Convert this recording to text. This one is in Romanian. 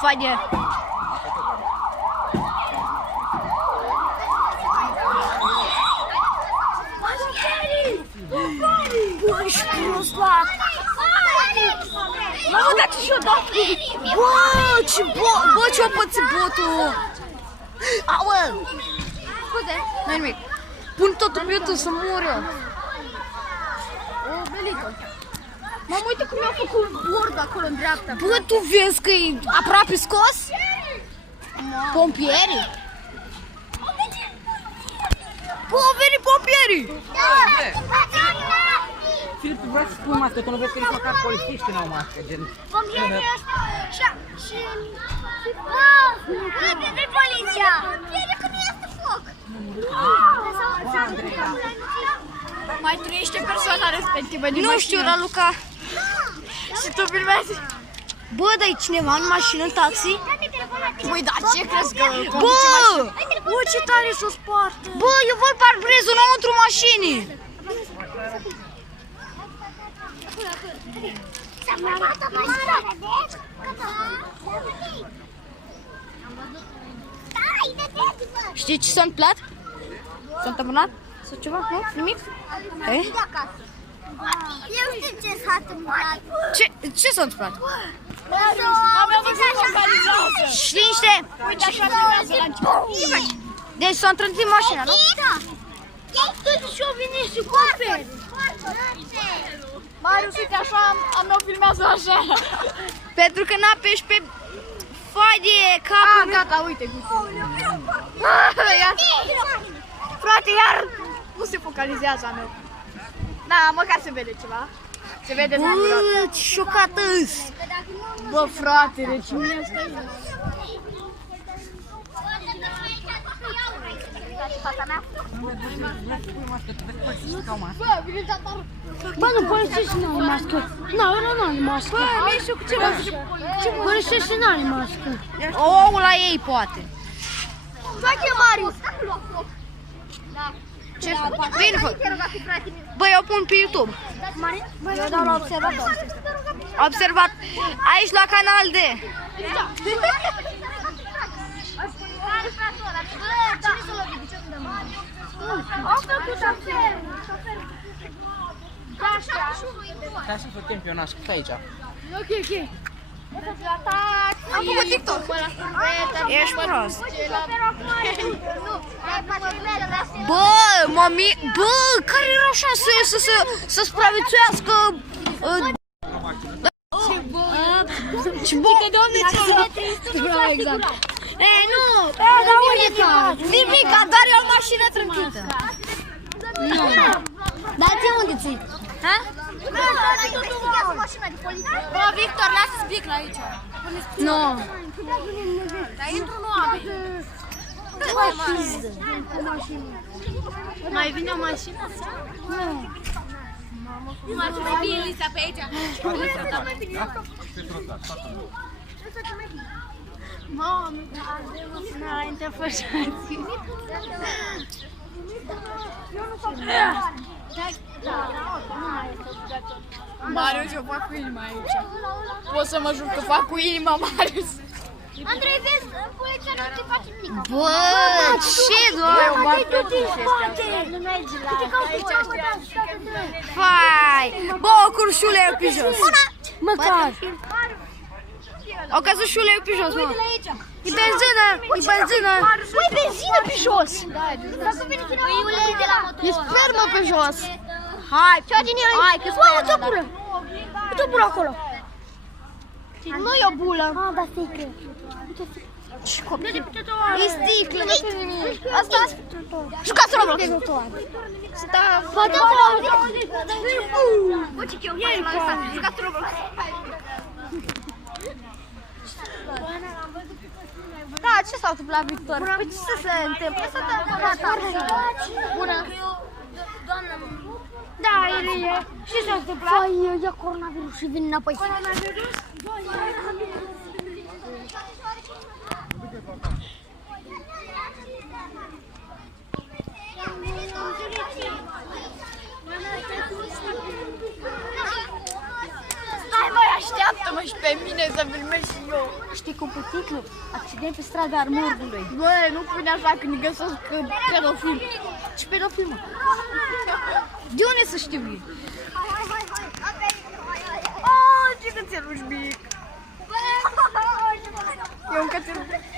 Fajnie. Bă, ești prost, lat! Mă, dar ce și-o dat? Bă, ce bă, ce-o pățit botul! Aua! Scuze, n-ai nimic. Pun totul pe YouTube să mor eu. O belică. Mă, uite cum mi-a făcut bord acolo în dreapta. Bă, tu vezi că e aproape scos? Pompierii? Bă, au venit pompierii! Filip, tu vreau să spun mască, tu nu vezi că nici măcar polițiștii n-au mască, gen... Pompierii ăștia și... Bă, de poliția! Pompierii că nu este foc! Mai trăiește persoana respectivă. Nu știu, Raluca. Și tu filmezi? Bă, dar e cineva în mașină, în taxi? Băi, da, ce crezi că conduce mașină? Bă, ce tare s-o spartă! Bă, eu văd parbrezul înăuntru mașinii! Știi ce s-a întâmplat? S-a întâmplat? Sau ceva? Nu? Nimic? Eu știu ce s-a întâmplat. Ce s-a întâmplat? Am văzut localizează. Știi niște? Uite așa filmează la început. Deci s-a întrântit mașina, nu? Da. Toți și-au venit și coperi. Marius, uite așa, a meu filmează așa. Pentru că n-apeși pe foaie de capul. Gata, uite. Frate, iar nu se focalizează a meu. Da, măcar se vede ceva. Se vede zburat. Bă, ce șocată-s! Bă, frate, deci... Bă, nu, polițiști n-are mască. Nu are mască. Bă, nu știu cu ce mă zice. Polițiști n-are mască. Oul la ei, poate. Face Marius. Ce fac? Bine făc. Bă, eu pun pe YouTube. Eu dau la observator. Observat. Aici la canal de... Au făcut șofer. Hai să facem pionaș, pe aici. Ok. Am făcut TikTok. Ești prost. Bă, mami, bă, care era șansa să supraviețuiască? Ce bă, doamne, ce exact. Nu, dar uite, nimica, doar e o mașină trântită. Nu. Dar unde ții? Ha? Bă, Victor, lasă spic la aici. Nu. Dar intru nu am. Mai vine o mașină? Nu. Mai vine Lisa pe aici. Mamă, înainte fășați. Marius, eu fac cu inima aici. Poți să mă jur că fac cu inima, Marius. Andrei, vezi, poliția nu te face nimic. Bă, ce, doamne? Nu mergi la aici. Fai! Bă, o curșule eu pe jos. Măcar. O căzușule eu pe jos, mă. E benzină, e benzină. Păi benzină pe jos. Păi ulei de la motor. E spermă pe jos. Hai, hai, că spermă. Uite o bulă acolo. Nu e o bulă. Ah, da, sticlă. Ce copil? E sticlă, nu știu nimic. Asta? Jucați Roblox. Sta... Poate Bă, ce cheu faci la ăsta? Jucați Roblox. Da, ce s-a întâmplat, Victor? Păi ce se întâmplă? S-a întâmplat Bună. Da, e. Ce s-a întâmplat? Păi, ia coronavirus și vin înapoi. Coronavirus? Coronavirus? cheamă și pe mine să filmez și eu. Știi cum pe titlu? Accident pe strada Armurgului. Bă, nu pune așa când găsesc pedofil. Ce pedofil, mă? De unde să știu eu? Oh, ce cățeluș mic. E un cățeluș mic.